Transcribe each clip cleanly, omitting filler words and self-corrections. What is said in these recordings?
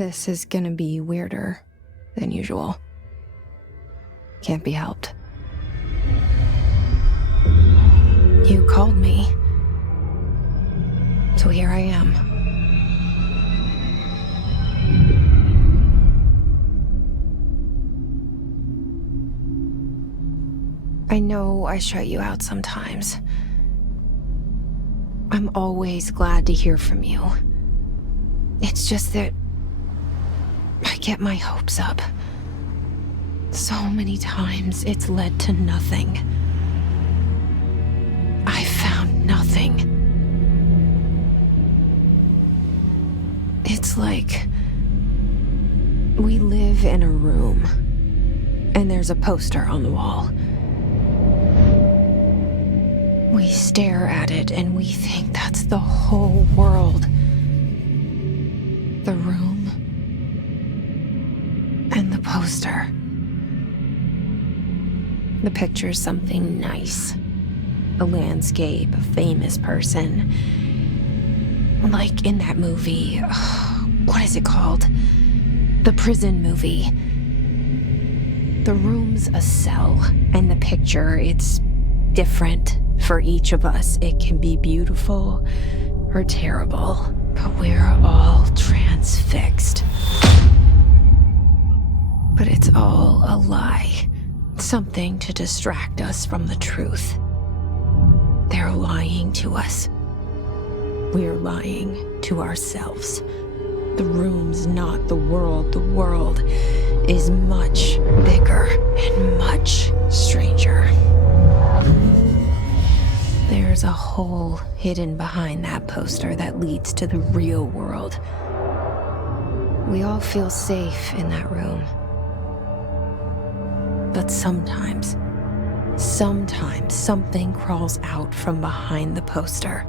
This is gonna be weirder than usual. Can't be helped. You called me. So here I am. I know I shut you out sometimes. I'm always glad to hear from you. It's just that I get my hopes up. So many times it's led to nothing. I found nothing. It's like we live in a room, and there's a poster on the wall. We stare at it and we think that's the whole world. The room and the poster. The picture's something nice. A landscape, a famous person. Like in that movie, what is it called? The prison movie. The room's a cell, and the picture, it's different for each of us. It can be beautiful or terrible, but we're all transfixed. But it's all a lie. Something to distract us from the truth. They're lying to us. We're lying to ourselves. The room's not the world. The world is much bigger and much stranger. There's a hole hidden behind that poster that leads to the real world. We all feel safe in that room. But sometimes something crawls out from behind the poster.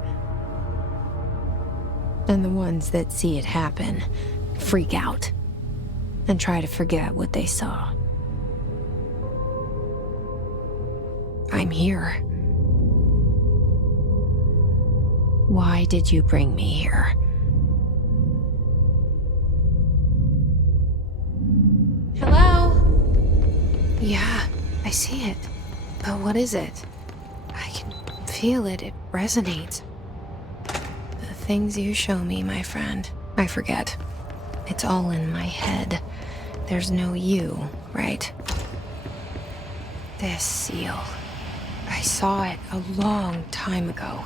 And the ones that see it happen freak out and try to forget what they saw. I'm here. Why did you bring me here? Hello? Yeah, I see it. But what is it? I can feel it. It resonates. The things you show me, my friend, I forget. It's all in my head. There's no you, right? This seal. I saw it a long time ago.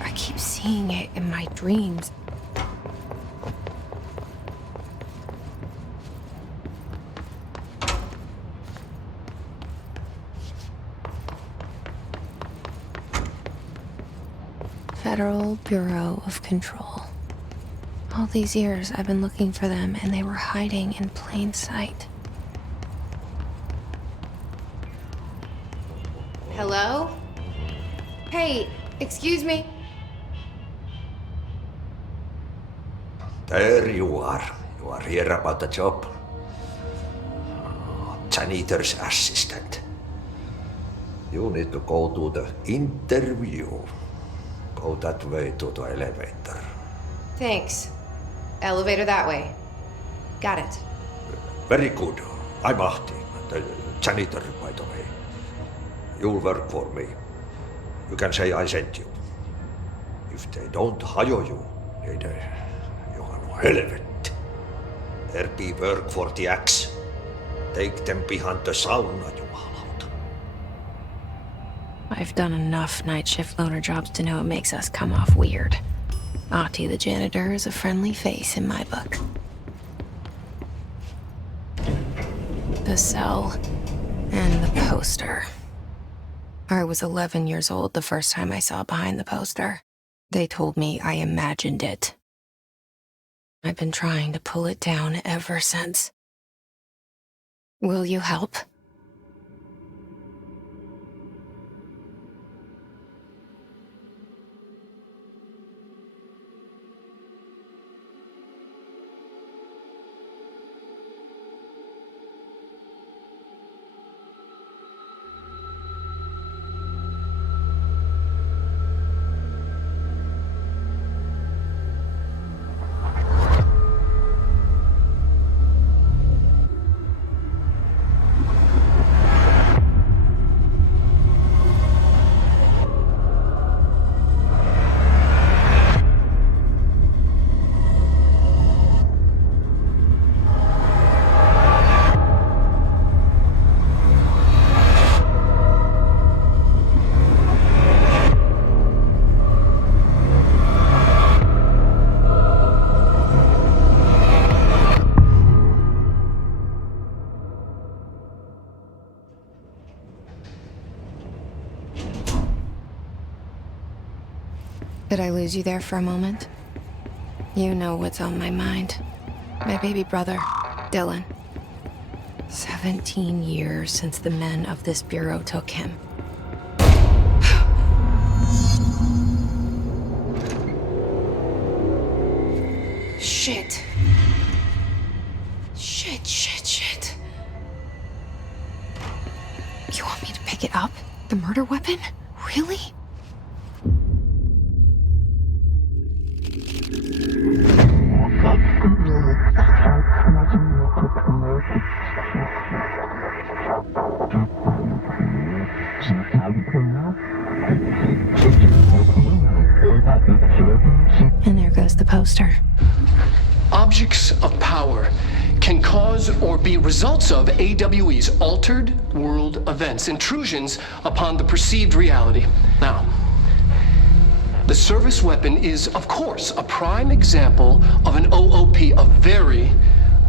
I keep seeing it in my dreams. Federal Bureau of Control. All these years I've been looking for them, and they were hiding in plain sight. Hello? Hey, excuse me? There you are. You are here about the job. Janitor's assistant. You need to go to the interview. Go that way to the elevator. Thanks. Elevator that way. Got it. Very good. I'm Ahti, the janitor, by the way. You'll work for me. You can say I sent you. If they don't hire you, you are no helvet. There be work for the axe. Take them behind the sauna, you hallout. I've done enough night shift loner jobs to know it makes us come off weird. Ahti the janitor is a friendly face in my book. The cell and the poster. I was 11 years old the first time I saw behind the poster. They told me I imagined it. I've been trying to pull it down ever since. Will you help? Did I lose you there for a moment? You know what's on my mind. My baby brother, Dylan. 17 years since the men of this bureau took him. Shit. Shit. You want me to pick it up? The murder weapon? Really? And there goes the poster. Objects of power can cause or be results of AWE's altered world events, intrusions upon the perceived reality. Now, the service weapon is, of course, a prime example of an OOP, a very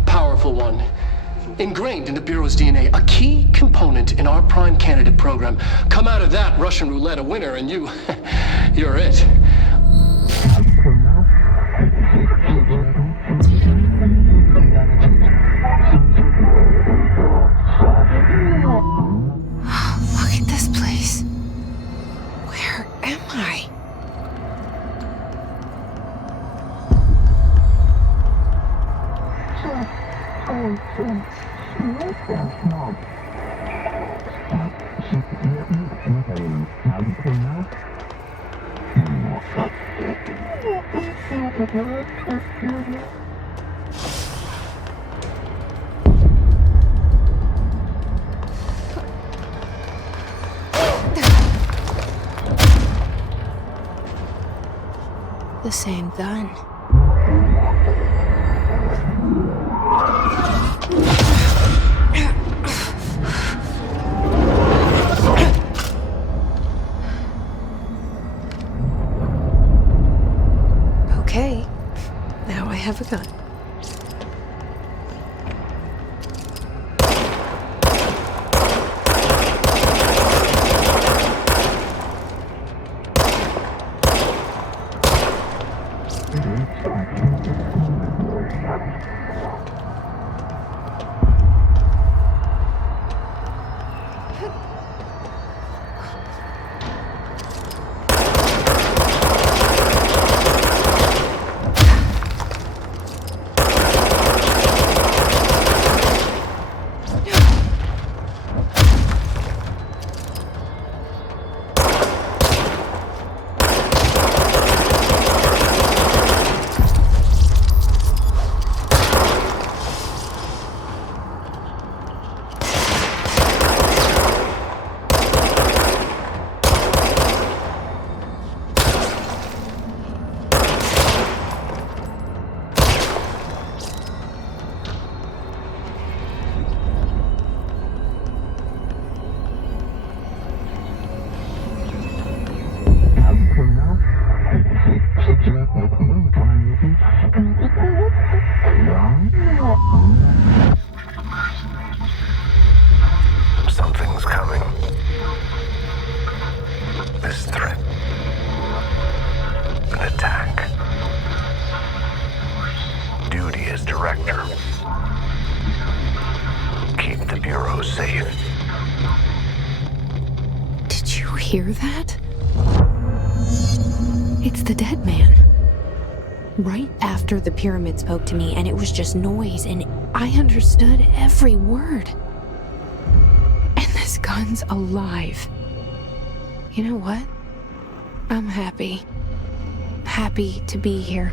powerful one. Ingrained in the Bureau's DNA, a key component in our prime candidate program. Come out of that Russian roulette a winner and you're it. Look at this place. Where am I? The same gun. Okay, now I have a gun. Something's coming. This threat. An attack. Duty as director. Keep the Bureau safe. Did you hear that? It's the dead man. Right after the pyramid spoke to me, and it was just noise, and I understood every word. And this gun's alive. You know what? I'm happy. Happy to be here.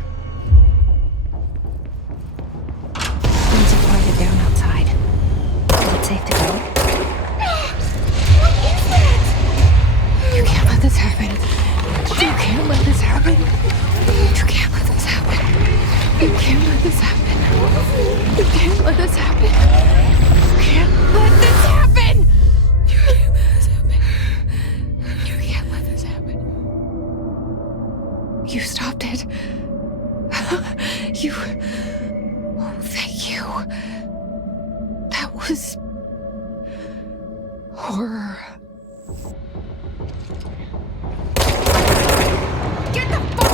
Things are quieted down outside. Is it safe to go? What is that? You can't let this happen. You can't let this happen. You can't let this happen. You can't let this happen. You can't let this happen. You can't let this happen. You can't let this happen. You can't let this happen. You stopped it. You... Oh, thank you. That was... horror. Get the fuck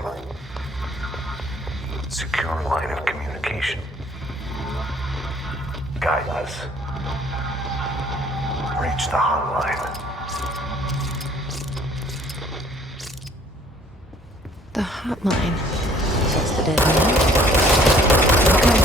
line. Secure line of communication. Guide us. Reach the hotline. The hotline. So it's the dead man. Okay.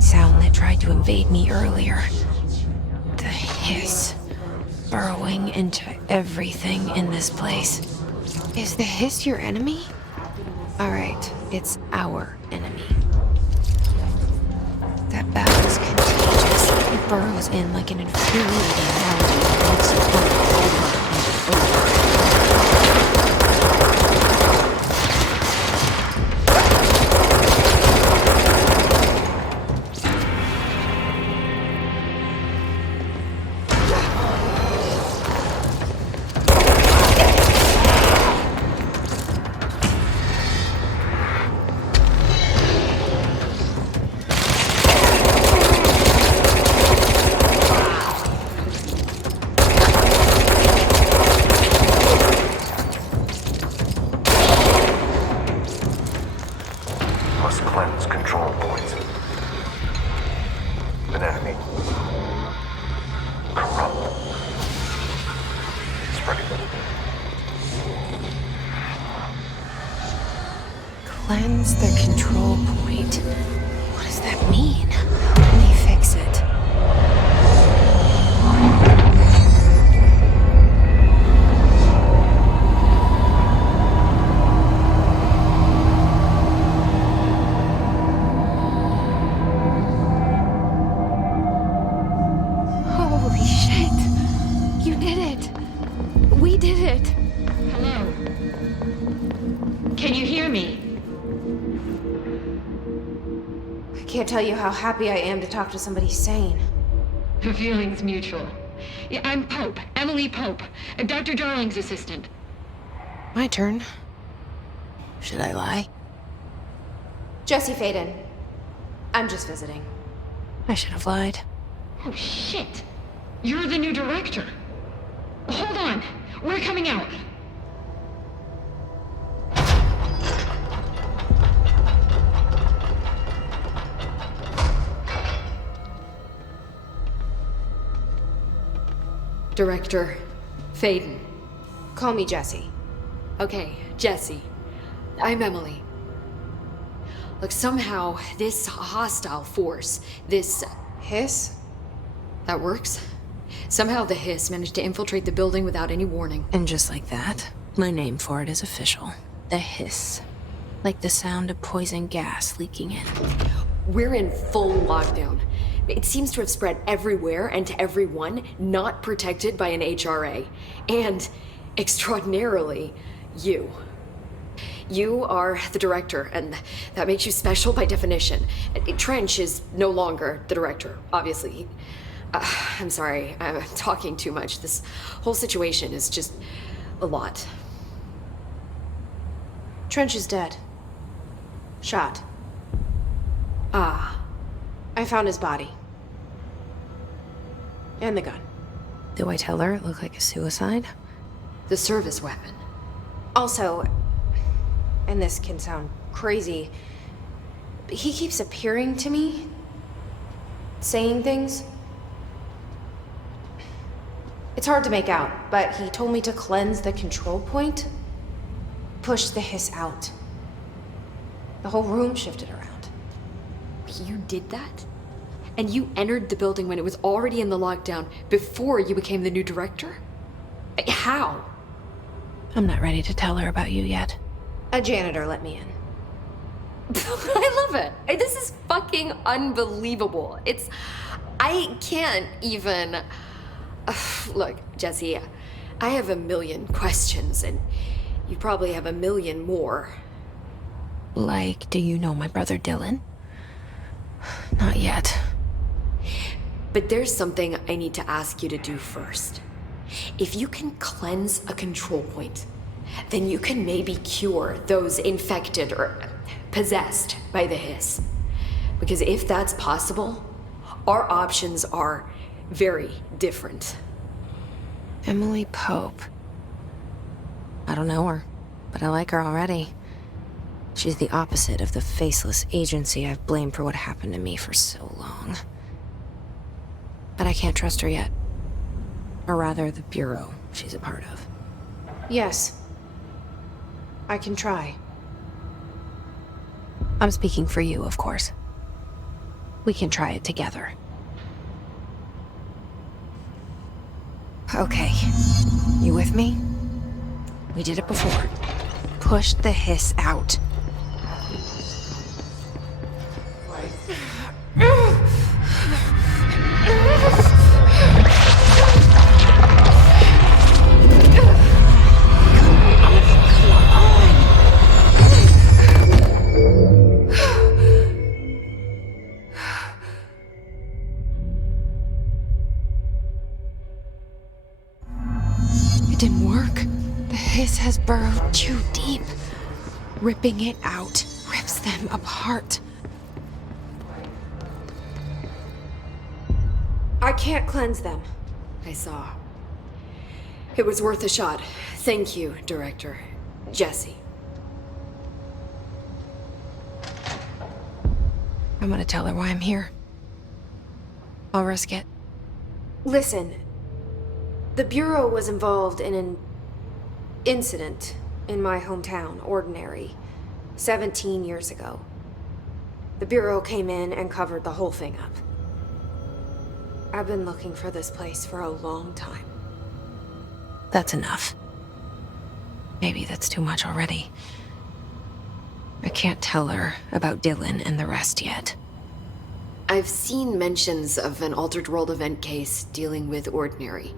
Sound that tried to invade me earlier. The hiss, burrowing into everything in this place. Is the hiss your enemy? Alright, it's our enemy. That battle's contagious. It burrows in like an infuriating malady that makes you want over and over. Cleanse control points. An enemy. Corrupt. Spreading. Cleanse the control point. What does that mean? Let me fix it. Can't tell you how happy I am to talk to somebody sane. The feeling's mutual. Yeah, I'm Pope, Emily Pope, Dr. Darling's assistant. My turn. Should I lie? Jesse Fadens. I'm just visiting. I should have lied. Oh, shit. You're the new director. Hold on. We're coming out. Director Fadens. Call me Jesse. Okay, Jesse. I'm Emily. Look, somehow this hostile force, this hiss? That works? Somehow the hiss managed to infiltrate the building without any warning. And just like that, my name for it is official. The hiss. Like the sound of poison gas leaking in. We're in full lockdown. It seems to have spread everywhere and to everyone not protected by an HRA. And, extraordinarily, you. You are the director, and that makes you special by definition. Trench is no longer the director, obviously. I'm sorry, I'm talking too much. This whole situation is just a lot. Trench is dead. Shot. Ah. I found his body. And the gun. Do I tell her it looked like a suicide? The service weapon. Also, and this can sound crazy, but he keeps appearing to me, saying things. It's hard to make out, but he told me to cleanse the control point, push the hiss out. The whole room shifted around. You did that? And you entered the building when it was already in the lockdown before you became the new director? How? I'm not ready to tell her about you yet. A janitor let me in. I love it. This is fucking unbelievable. I can't even... Look, Jesse, I have a million questions, and you probably have a million more. Like, do you know my brother Dylan? Not yet. But there's something I need to ask you to do first. If you can cleanse a control point, then you can maybe cure those infected or possessed by the hiss. Because if that's possible, our options are very different. Emily Pope. I don't know her, but I like her already. She's the opposite of the faceless agency I've blamed for what happened to me for so long. But I can't trust her yet. Or rather, the Bureau she's a part of. Yes. I can try. I'm speaking for you, of course. We can try it together. Okay. You with me? We did it before. Push the hiss out. It didn't work. The hiss has burrowed too deep. Ripping it out rips them apart. I can't cleanse them. I saw. It was worth a shot. Thank you, Director. Jesse. I'm gonna tell her why I'm here. I'll risk it. Listen. The Bureau was involved in an incident in my hometown, Ordinary, 17 years ago. The Bureau came in and covered the whole thing up. I've been looking for this place for a long time. That's enough. Maybe that's too much already. I can't tell her about Dylan and the rest yet. I've seen mentions of an Altered World event case dealing with Ordinary.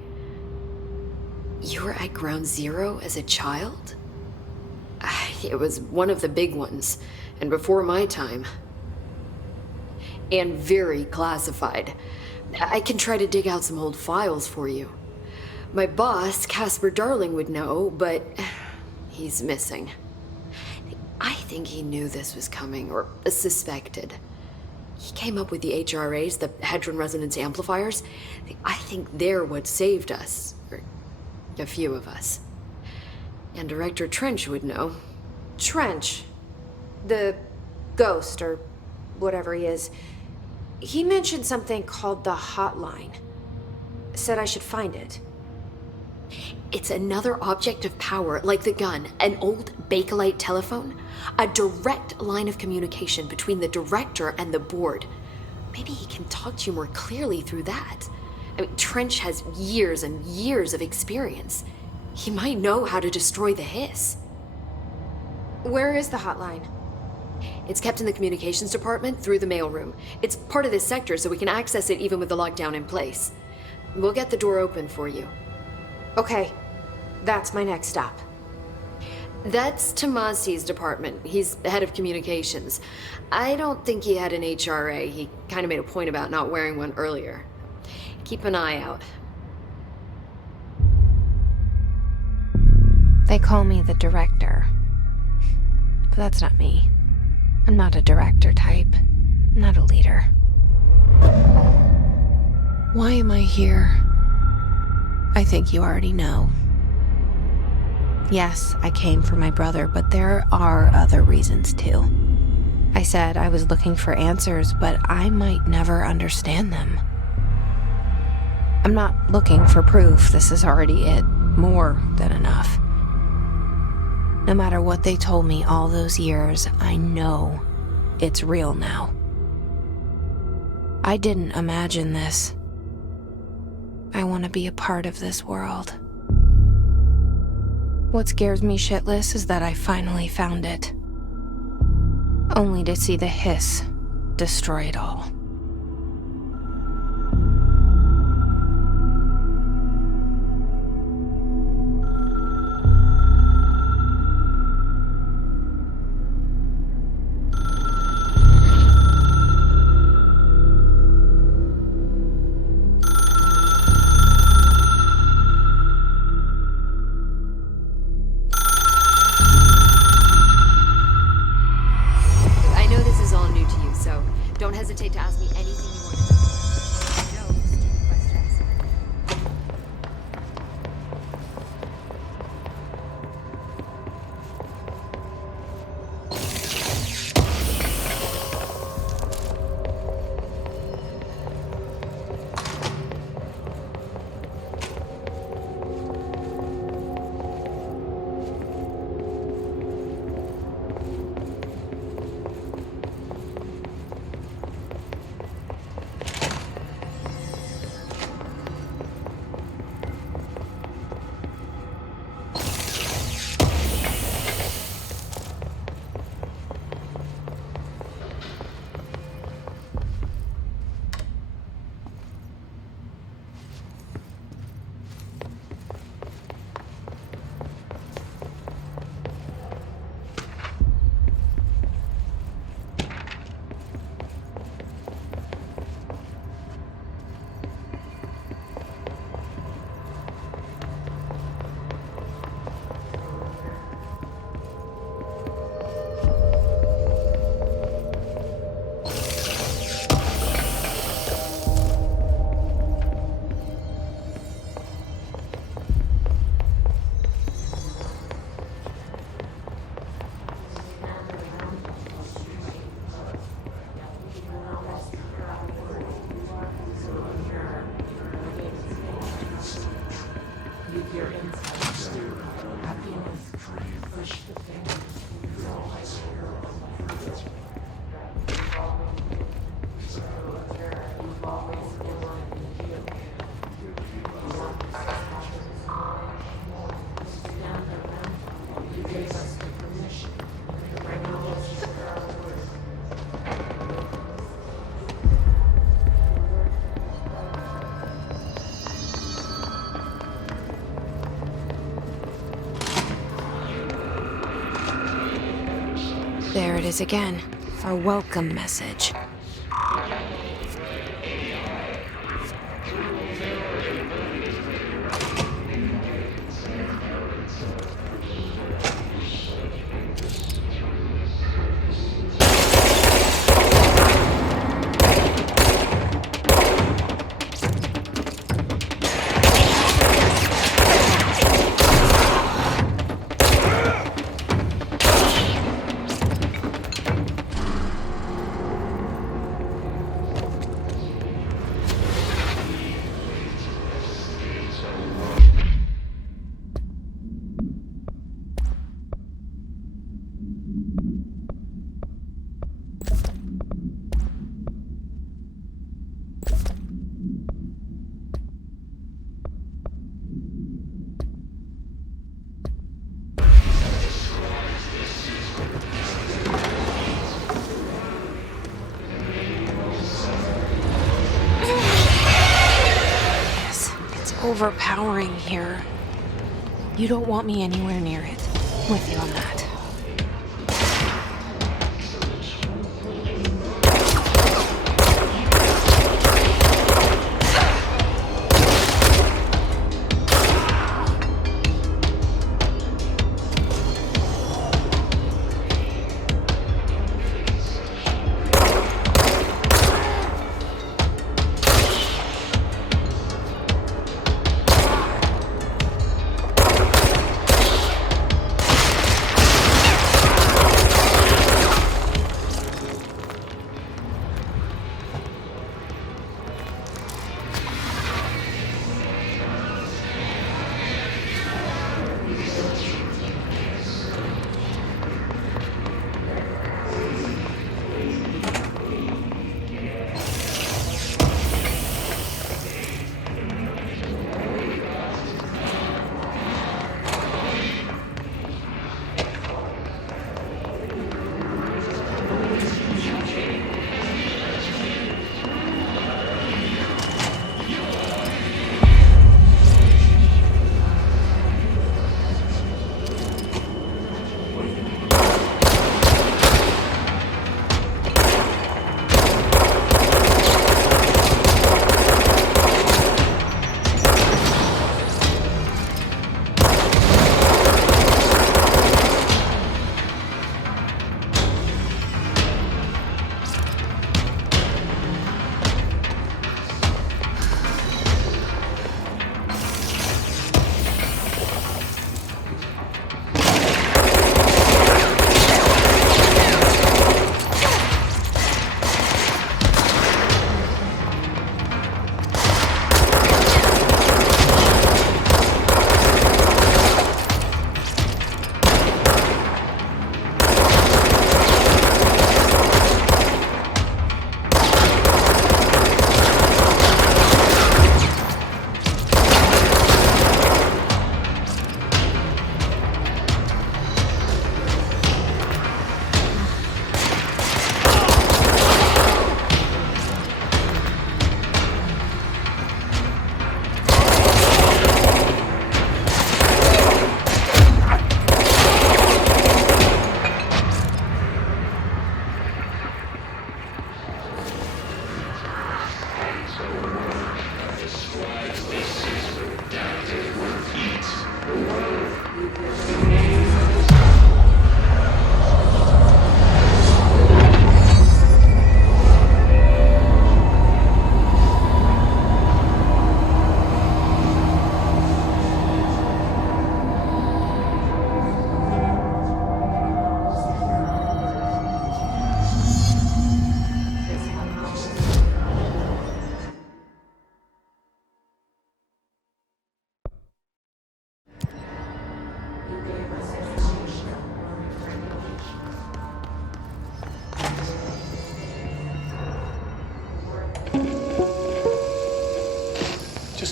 You were at Ground Zero as a child? It was one of the big ones, and before my time. And very classified. I can try to dig out some old files for you. My boss, Casper Darling, would know, but he's missing. I think he knew this was coming, or suspected. He came up with the HRAs, the Hadron Resonance Amplifiers. I think they're what saved us, or a few of us. And Director Trench would know. Trench? The ghost, or whatever he is. He mentioned something called the hotline. Said I should find it. It's another object of power, like the gun, an old Bakelite telephone. A direct line of communication between the director and the board. Maybe he can talk to you more clearly through that. I mean, Trench has years and years of experience. He might know how to destroy the hiss. Where is the hotline? It's kept in the communications department through the mailroom. It's part of this sector, so we can access it even with the lockdown in place. We'll get the door open for you. Okay, that's my next stop. That's Tomasi's department. He's head of communications. I don't think he had an HRA. He kind of made a point about not wearing one earlier. Keep an eye out. They call me the director. But that's not me. I'm not a director type. I'm not a leader. Why am I here? I think you already know. Yes, I came for my brother, but there are other reasons too. I said I was looking for answers, but I might never understand them. I'm not looking for proof. This is already it. More than enough. No matter what they told me all those years, I know it's real now. I didn't imagine this. I want to be a part of this world. What scares me shitless is that I finally found it. Only to see the hiss destroy it all. Don't hesitate to ask me anything you want to know. No stupid questions. There it is again. Our welcome message. Overpowering here. You don't want me anywhere near it. With you on that.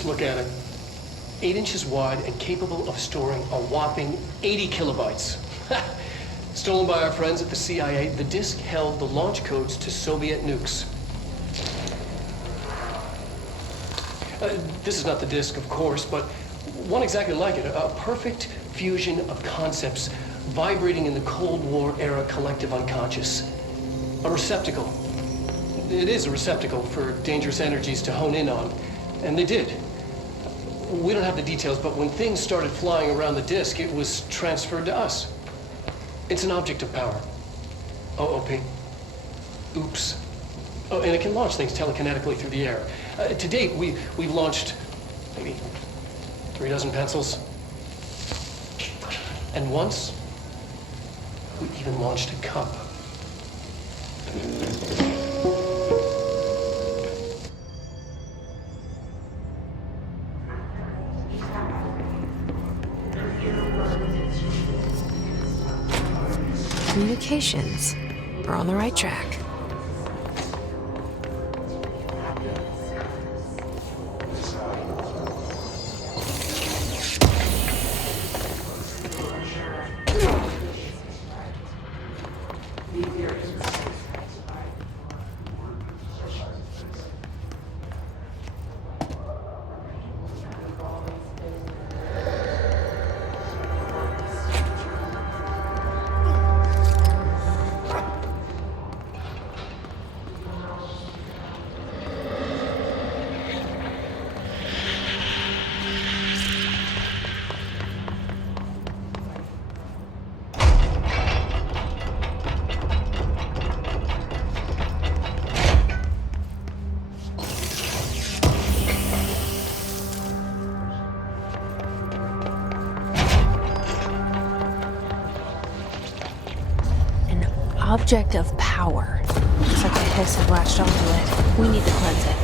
Just look at it. 8 inches wide and capable of storing a whopping 80 kilobytes. Stolen by our friends at the CIA, the disk held the launch codes to Soviet nukes. This is not the disk, of course, but one exactly like it. A perfect fusion of concepts vibrating in the Cold War era collective unconscious. A receptacle. It is a receptacle for dangerous energies to hone in on. And they did. We don't have the details, but when things started flying around the disk, it was transferred to us. It's an object of power. OOP. Oops. Oh, and it can launch things telekinetically through the air. To date, we've launched maybe 3 dozen pencils. And once, we even launched a cup. Communications. We're on the right track. Object of power. Looks like the hiss have latched onto it. We need to cleanse it.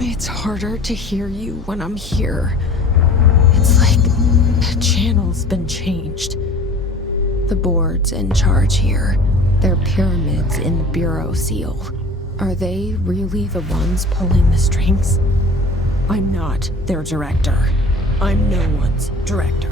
It's harder to hear you when I'm here. It's like the channel's been changed. The board's in charge here. They're pyramids in the Bureau seal. Are they really the ones pulling the strings? I'm not their director. I'm no one's director.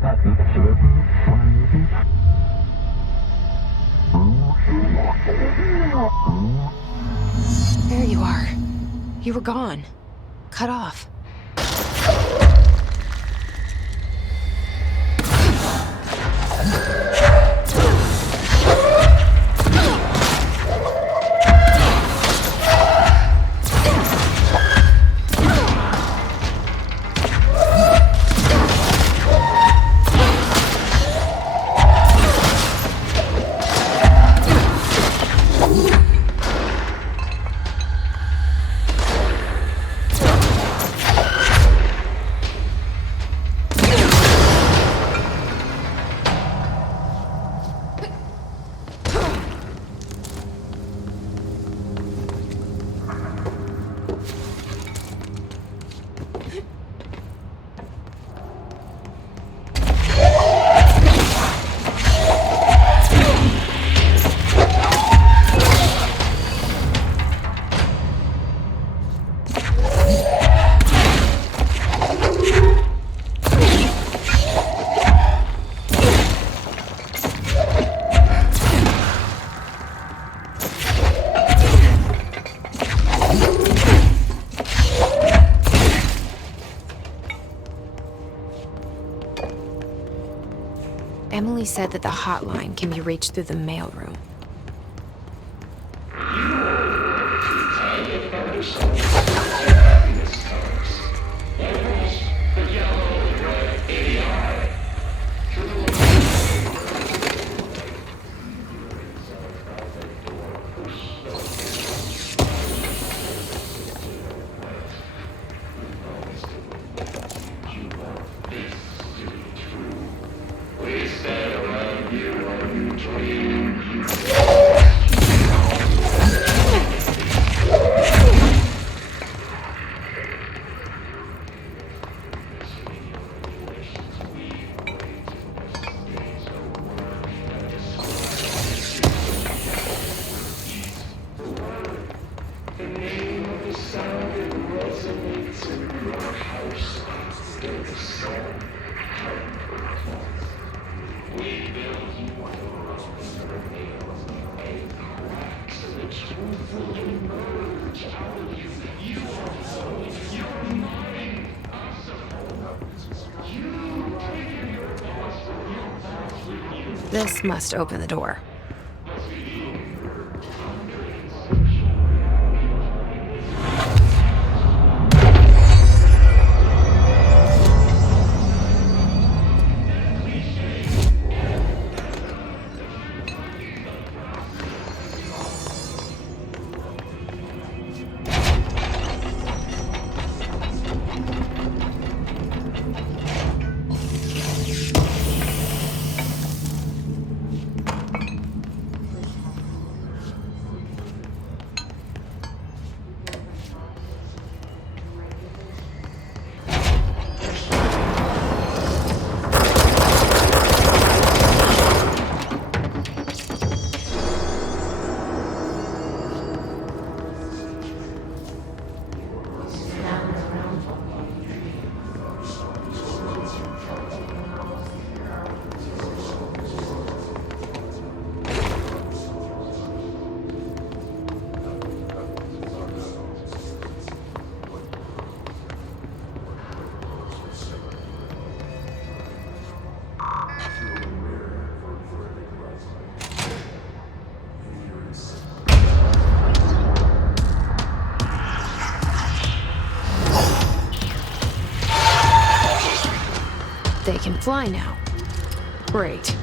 There you are. You were gone. Cut off. Emily said that the hotline can be reached through the mailroom. This must open the door. They can fly now. Great.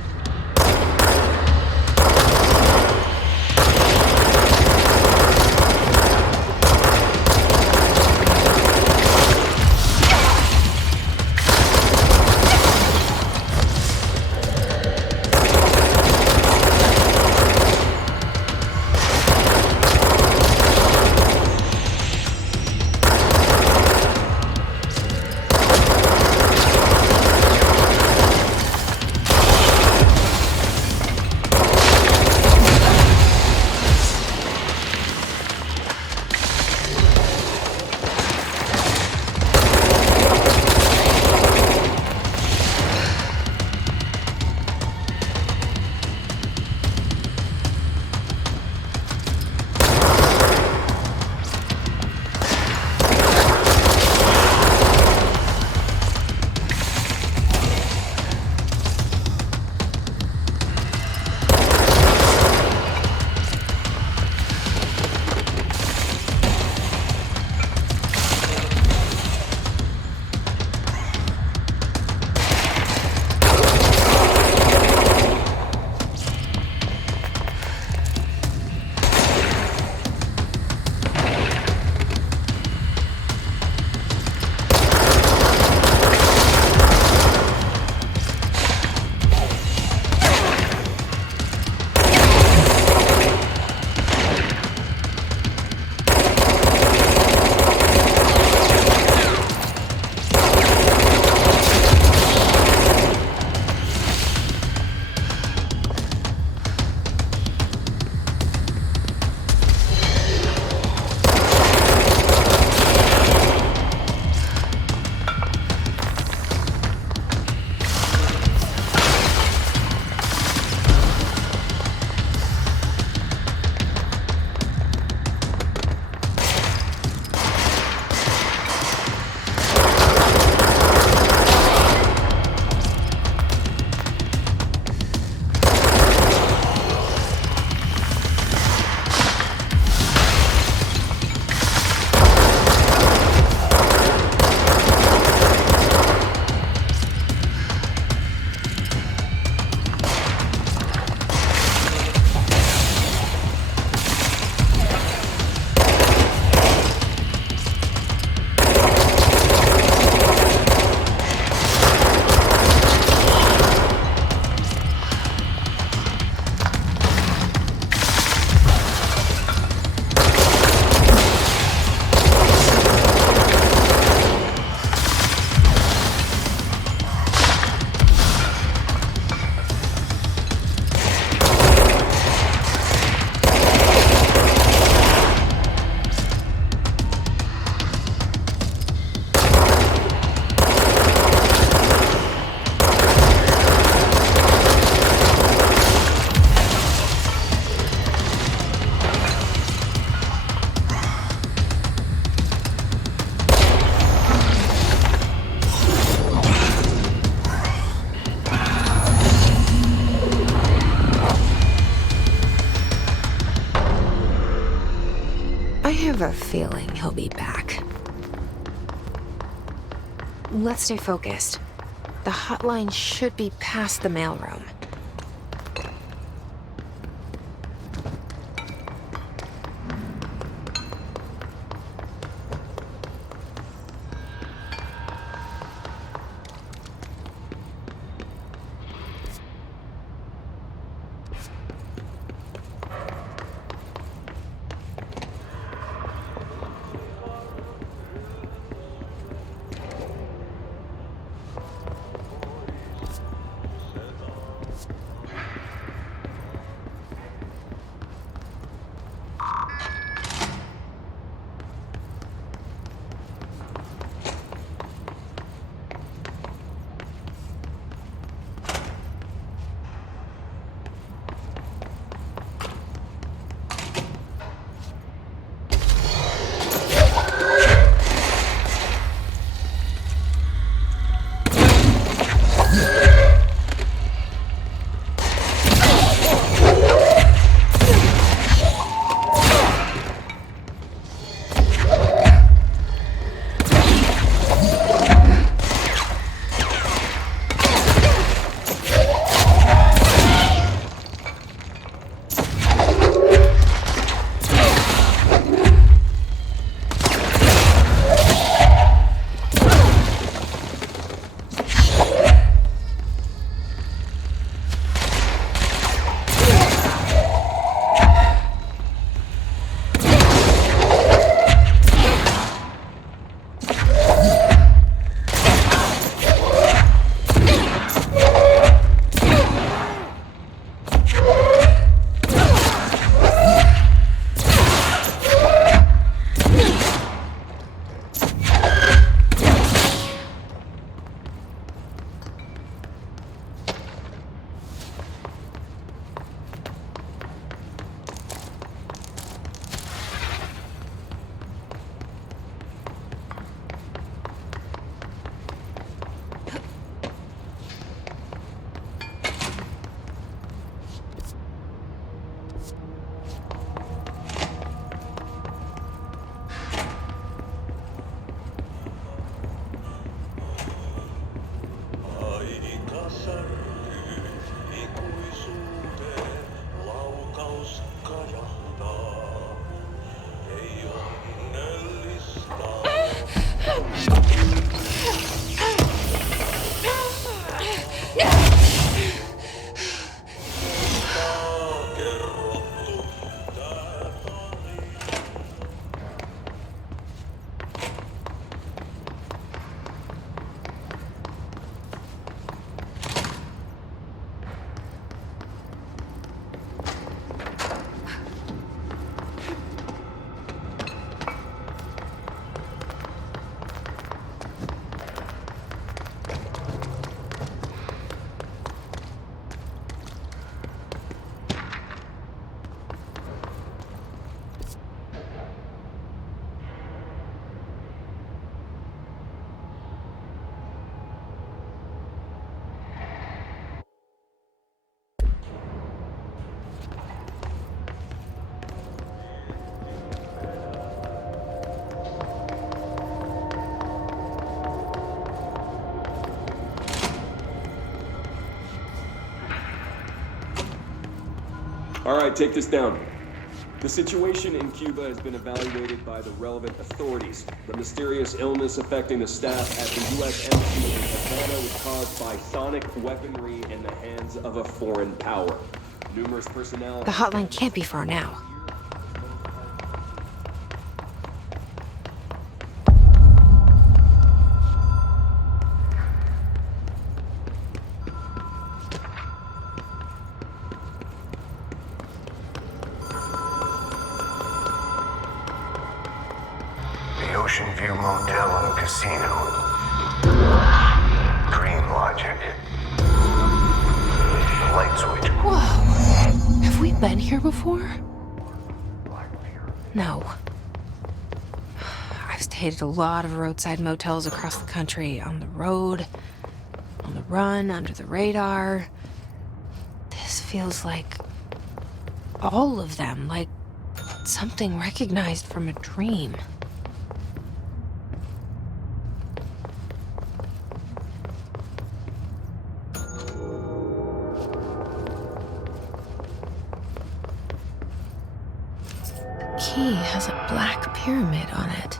feeling he'll be back. Let's stay focused. The hotline should be past the mailroom. All right, take this down. The situation in Cuba has been evaluated by the relevant authorities. The mysterious illness affecting the staff at the U.S. Embassy in Havana was caused by sonic weaponry in the hands of a foreign power. Numerous personnel... The hotline can't be far now. Ocean View Motel and Casino. Dream logic. The light switch. Whoa. Have we been here before? No. I've stayed at a lot of roadside motels across the country, on the road, on the run, under the radar. This feels like all of them, like something recognized from a dream. The key has a black pyramid on it.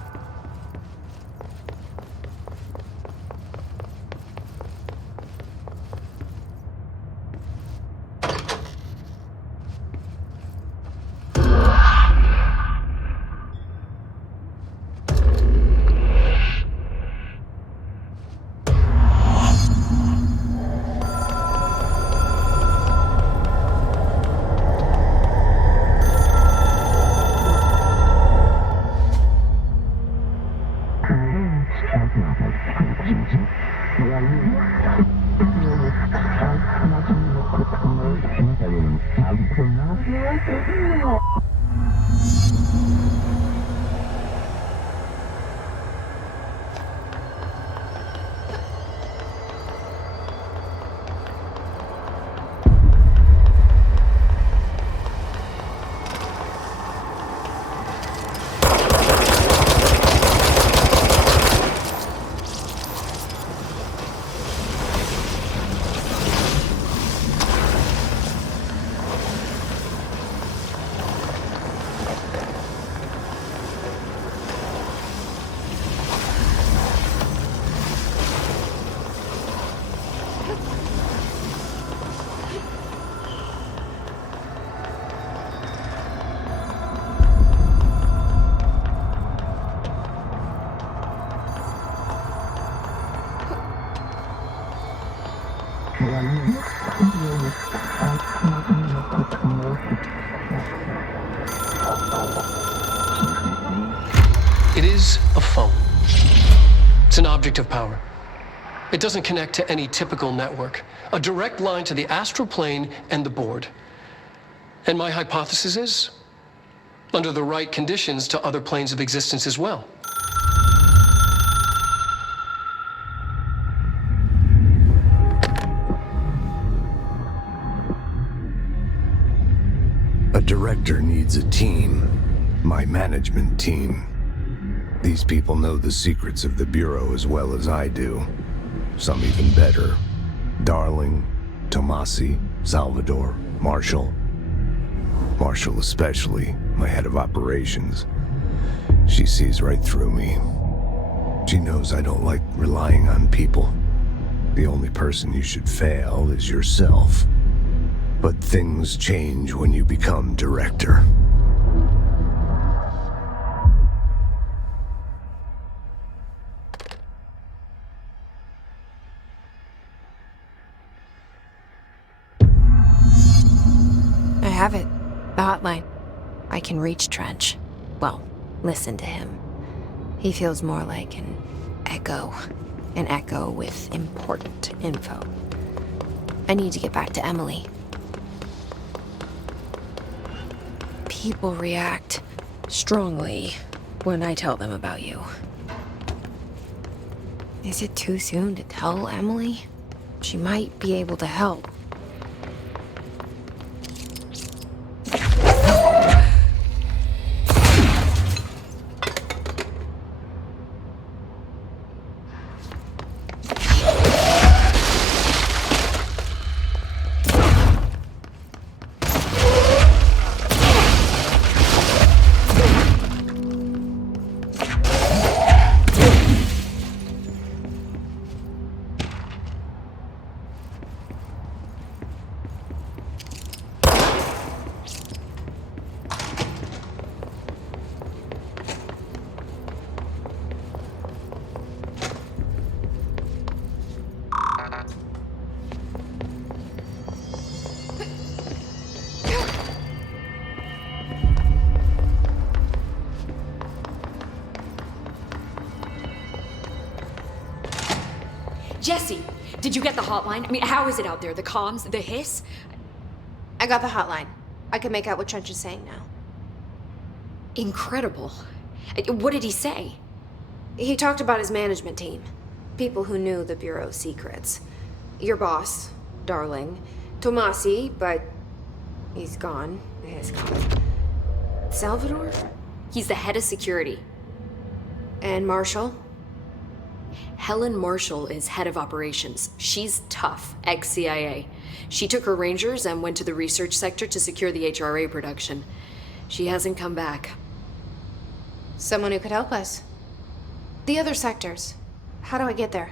It is a phone. It's an object of power. It doesn't connect to any typical network. A direct line to the astral plane and the board. And my hypothesis is, under the right conditions, to other planes of existence as well. A director needs a team. My management team. These people know the secrets of the Bureau as well as I do. Some even better. Darling, Tomasi, Salvador, Marshall. Marshall especially, my head of operations. She sees right through me. She knows I don't like relying on people. The only person you should fail is yourself. But things change when you become director. I have it. The hotline. I can reach Trench. Well, listen to him. He feels more like an echo. An echo with important info. I need to get back to Emily. People react strongly when I tell them about you. Is it too soon to tell Emily? She might be able to help. Jesse, did you get the hotline? I mean, how is it out there? The comms, the hiss? I got the hotline. I can make out what Trench is saying now. Incredible. What did he say? He talked about his management team. People who knew the Bureau's secrets. Your boss, Darling. Tomasi, but he's gone. He's gone. Salvador? He's the head of security. And Marshall? Helen Marshall is head of operations. She's tough, ex-CIA. She took her Rangers and went to the research sector to secure the HRA production. She hasn't come back. Someone who could help us. The other sectors. How do I get there?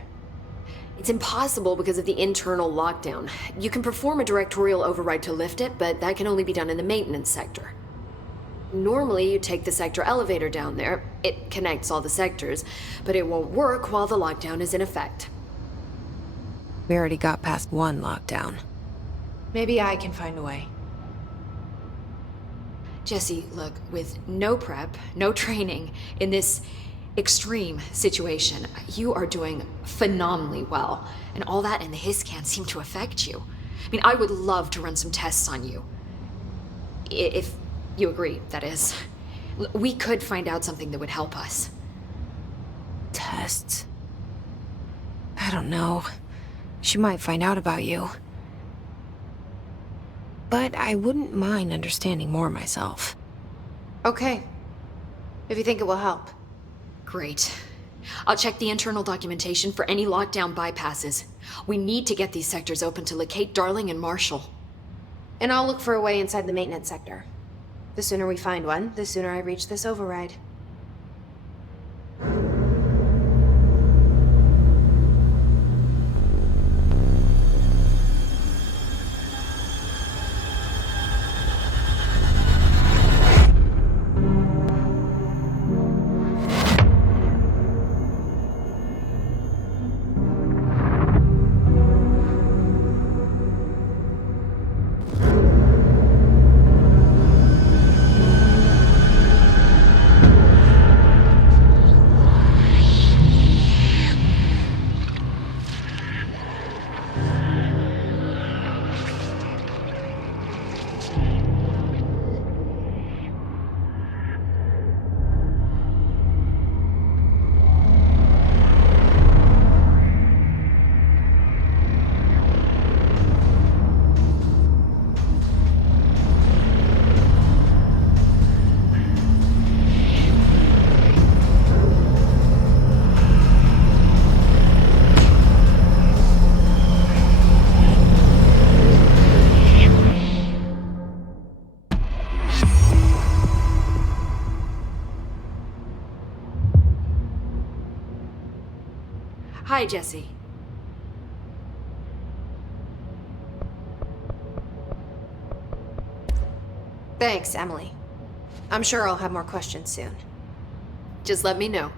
It's impossible because of the internal lockdown. You can perform a directorial override to lift it, but that can only be done in the maintenance sector. Normally, you take the sector elevator down there. It connects all the sectors, but it won't work while the lockdown is in effect. We already got past one lockdown. Maybe I can find a way. Jesse, look, with no prep, no training, in this extreme situation, you are doing phenomenally well. And all that and the hiss can't seem to affect you. I mean, I would love to run some tests on you. If you agree, that is. We could find out something that would help us. Tests? I don't know. She might find out about you. But I wouldn't mind understanding more myself. Okay. If you think it will help. Great. I'll check the internal documentation for any lockdown bypasses. We need to get these sectors open to locate Darling and Marshall. And I'll look for a way inside the maintenance sector. The sooner we find one, the sooner I reach this override. Hi, Jesse. Thanks, Emily. I'm sure I'll have more questions soon. Just let me know.